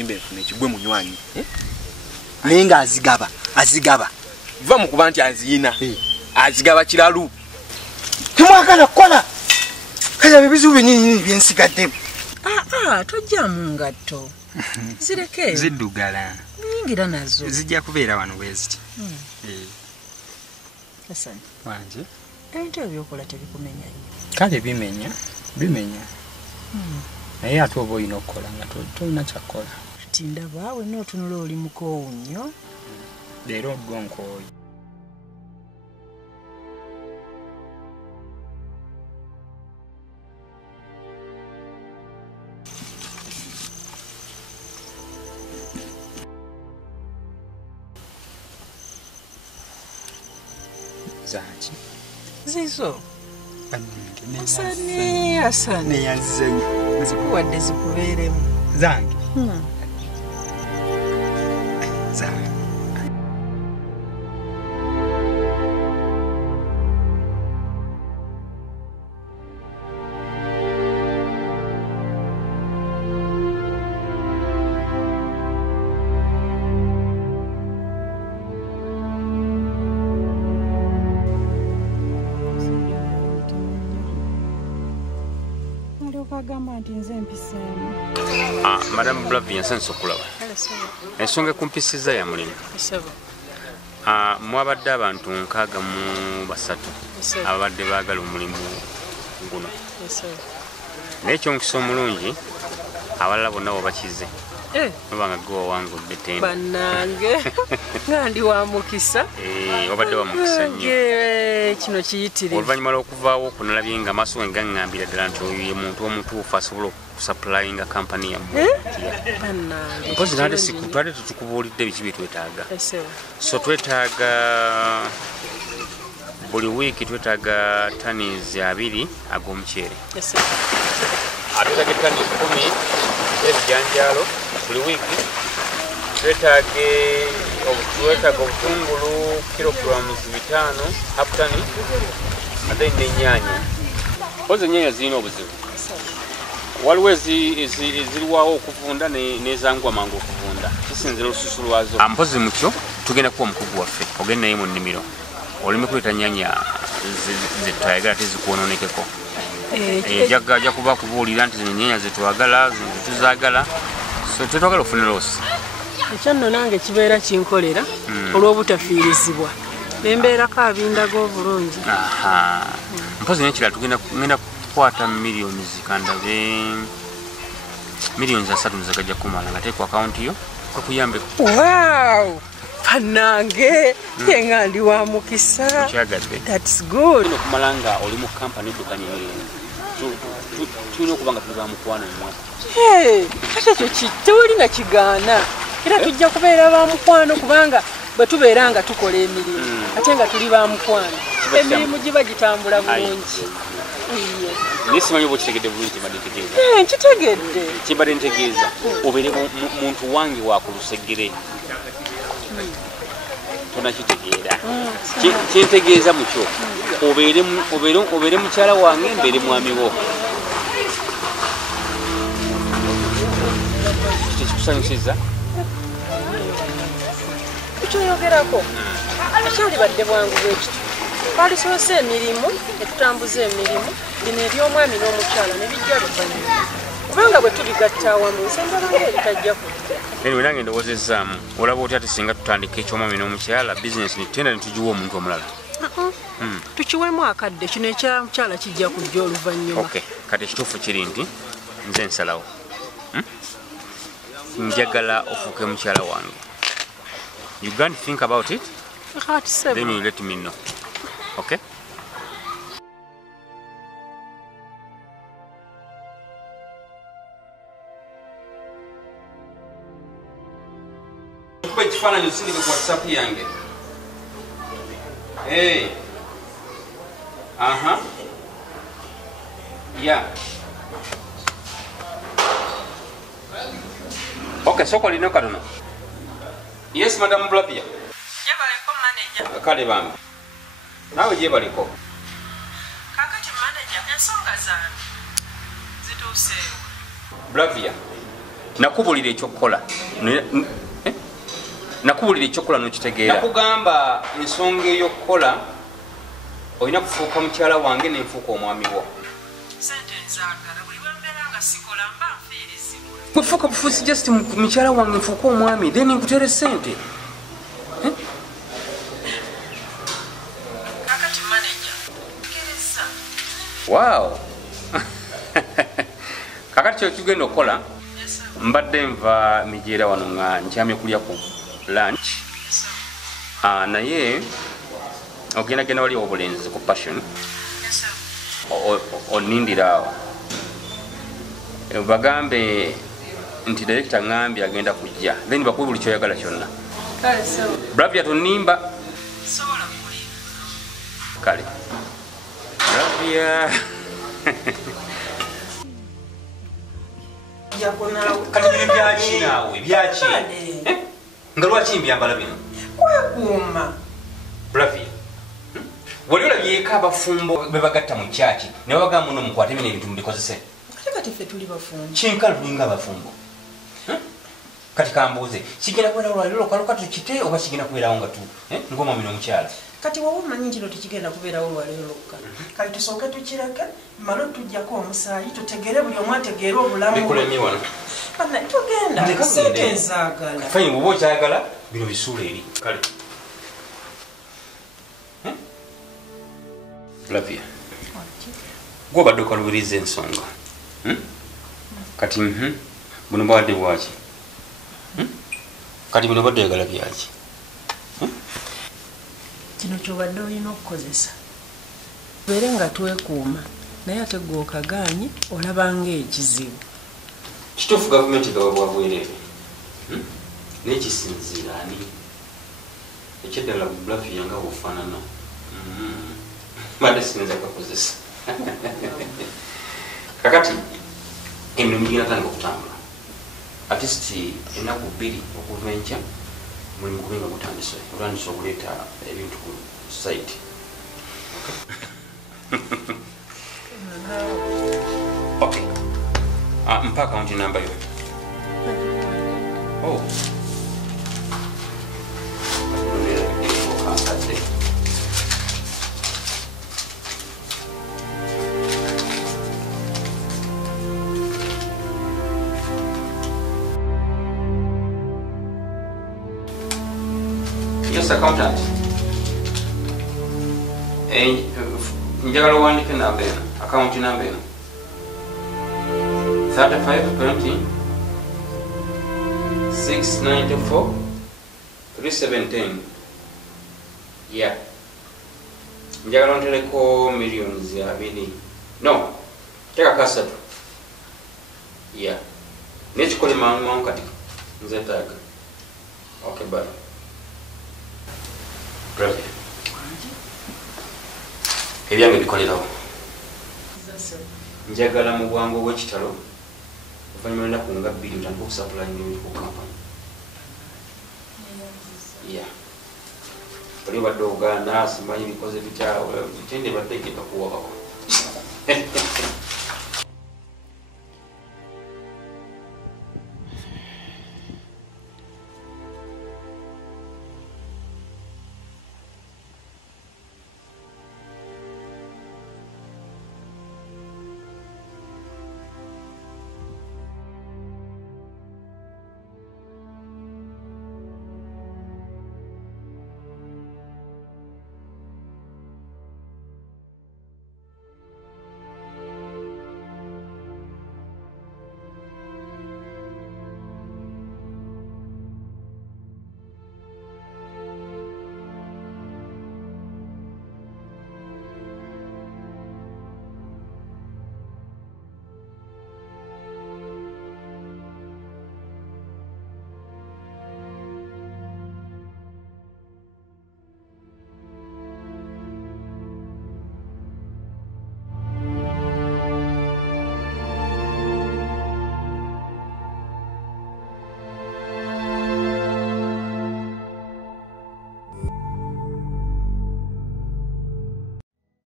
mulimbe nfune kigwe munywanyi. Nenga azigaba. Va mu kuba nti aziyina. Azigaba kiralu. Timwagala kola. Kaya bibizu binyinyi byensigadde. Tojja mu ngatto. Zireke. Ziddugala. Nyingira nazo. Zijja kubeera wano bweziti. Asante. Wanje. Ebintu ebyokola tebikumenya nnyo. Kale bimenya. Naye ate oba olina okukola nga tolina kyakkola. Kati ndaba wenna otunula oli mukoowu nnyo. Leero ogonkooyi. Zaki. Zizo. Asane. Yazzenye. Zikuwadde zikubeeremu. Zange. Zange. Madame Blavia nsanso kulaba. Ensonga kumpisiza ya mulimu. Mwabadde abantu nkaaga mu basatu abadde baagala omulimu guno. Naye ekyomukisa omulungi abalala bonna bakize. Nobanga gwe wawangudde tenda. Bannange nga ndi wa mukisa. Wabadde wa mukisa nnyo. Kino kiyitirivu. Oluvannyuma lw'okuvaawo okunalabye nga amaaso ge gaŋŋambira ddala nti oyo ye muntu omutuufu asobola okusupplyinga kampani yammwe. Mpozi nate twali tetukubuulidde biki bye twetaaga. So twetaaga buli wiiki twetaaga tanizi 2 ag'omuceere. Twetaaga tani 10 ebijanjaalo buli wiiki. Twetaaga obutungulu kilograms 5 half tani ate n'ennyaanya. Mpozi ennyaanya zirina obuzibu. Waliwo eziriwawo okuvunda n'ezangwa mangu okuvunda. Kisinzira olususu lwazo. Mpozi mukyo tugenda kuba omukugu waffe ogenda naye mu nnimiro oleme kuleeta nnyaanya zetutayagala tezikwonoonekeko. Ajja kuba kubuulira nti zino nnyaanya zetwagala zetuzaagala so tetwagala ofune loosi. Ekyo nno nange kibeera kinkolera olw'obutafiirizibwa nembeerako abindago obulungi. Mpozi nekirala tugenda kukwata millions zikandabe millions 3 zikajja kumala nga teku akawunti yo kakuyambe. Wow! Bannange yenga ndi wa mukisa. That's good. Okumala nga oli mu kampani eddukanye tulina okuba nga tuli bamukwano nnyo. Ate ekyo tewulina kigaana. Era tujja kubeera bamukwano kubanga bwe tubeera nga tukola emirimu ate nga tuli bamukwano emirimu giba gitambula bulungi. Nisimanyi oba okitegedde bulungi kibadde ntegeeza. Nkitegedde. Kibadde ntegeeza obeere muntu wange wakulusegere. Tonakitegeera. Kintegeeza mukyo obeere mukyala wange mbeere mwami wo. Tekikusanyusiza? Kyoyogerako ekyali badde bwangu bwekito twalisoose emirimu netutambuza emirimu bino eby'omwami n'omukyala ne bijja luvannyuma kubanga bwe tubigatta awamu nsengabanga ebitajja kujja. Anyway, nange ndowoozezaamu olaba otya ati singa tutandika eky'omwami n'omukyala bizinesi netenda netugiwa omuntu omulala. Tukiwemu akadde kino ekya mukyala kijja kujja oluvannyuma. Kati ekituufu kiri nti nze nsalawo njagala ofuuke mukyala wange. You can't think about it? Then you let me know. Okay? Kupa ekifaananyi osindike ku WhatsApp yange. Yeah. Okay, so call ino katono. Yes, Madam Blavia. Jebaliko manager. Kale bambi. Nawe jebaliko. Kakati manager ensonga zange zituuseewo. Blavia. nakubulira ekyokukola nakubulira ekyokukola nokitegeera nakugamba ensonga ey'okukola olina kufuuka mukyala wange nenfuuka omwami wo bwefuuka bufuusi just mukyala wange nfuuka omwami then nkutere sente wow kakati kyekigenda okukola mbadde nva mijeera wano nga nkyamye kulya ku lunch naye ogendagenda wali obulenzi ku passion onindira awo bagambe nti director ngambye agenda kujja then bakuwe buli kyoyagala kyonna bravia tonimba kale bravia kati bino byaki naawe byaki nga lwaki mbyambala bino kwekuuma bravia wali olabyeko abafumbo bebagatta mu kyaki ne babagamba muno mukwate bino ebintu mubikozese kati ffe tuli bafumbo kyenkala tulinga abafumbo kati kambuuze kigenda kubeerawo lwaliro okaluka tukite oba kigenda kubeerawo nga tu ng'omwami n'omukyala kati wowe omanyi nti no tekigenda kubeerawo lwaliro lwokka kati tusooke tukireke malo tujjako omusaayi tutegere buli omu ategeere obulamu bikulemye wano tugenda sente nzaagala fayini bwoba okyagala bino bisuula eri kale lavia gwobadde okalubiriza ensonga kati buno bwadde bwaki kati buno badde oyagala byaki kino kyobadde olina okukozesa tubeere nga twekuuma naye ate gwe okaganye olabanga ekizibu kituufu gavumenti gawa bwabwerere naye kisinziira ani ekyeddala blavia nga bwofaanana badde sinza kakozesa kakati emirimu gigenda tandika okutambula atist ennaku 2 okuva enkya mulimu gubenga gutandise okuleeta ebintu ku site okay mpa akaunti namba yo Yes, accountant. Njagala wandike namba eno, account namba eno. 3520 694 3710. Yeah. Njagala ontereko millions ya 2. No. Teka kasatu. Yeah. Nechikole mangu kati. Nzetaga. Okay, bye. Bravia. Ebyange bikolerawo. Njagala mu bwangu obw'ekitalo oluvannyuma lw'ennaku nga 2 otandika okusapulayinga ebintu ku kampani. Oli obadde ogaana simanyi bikoze bitya bitende badde egenda kuwabako.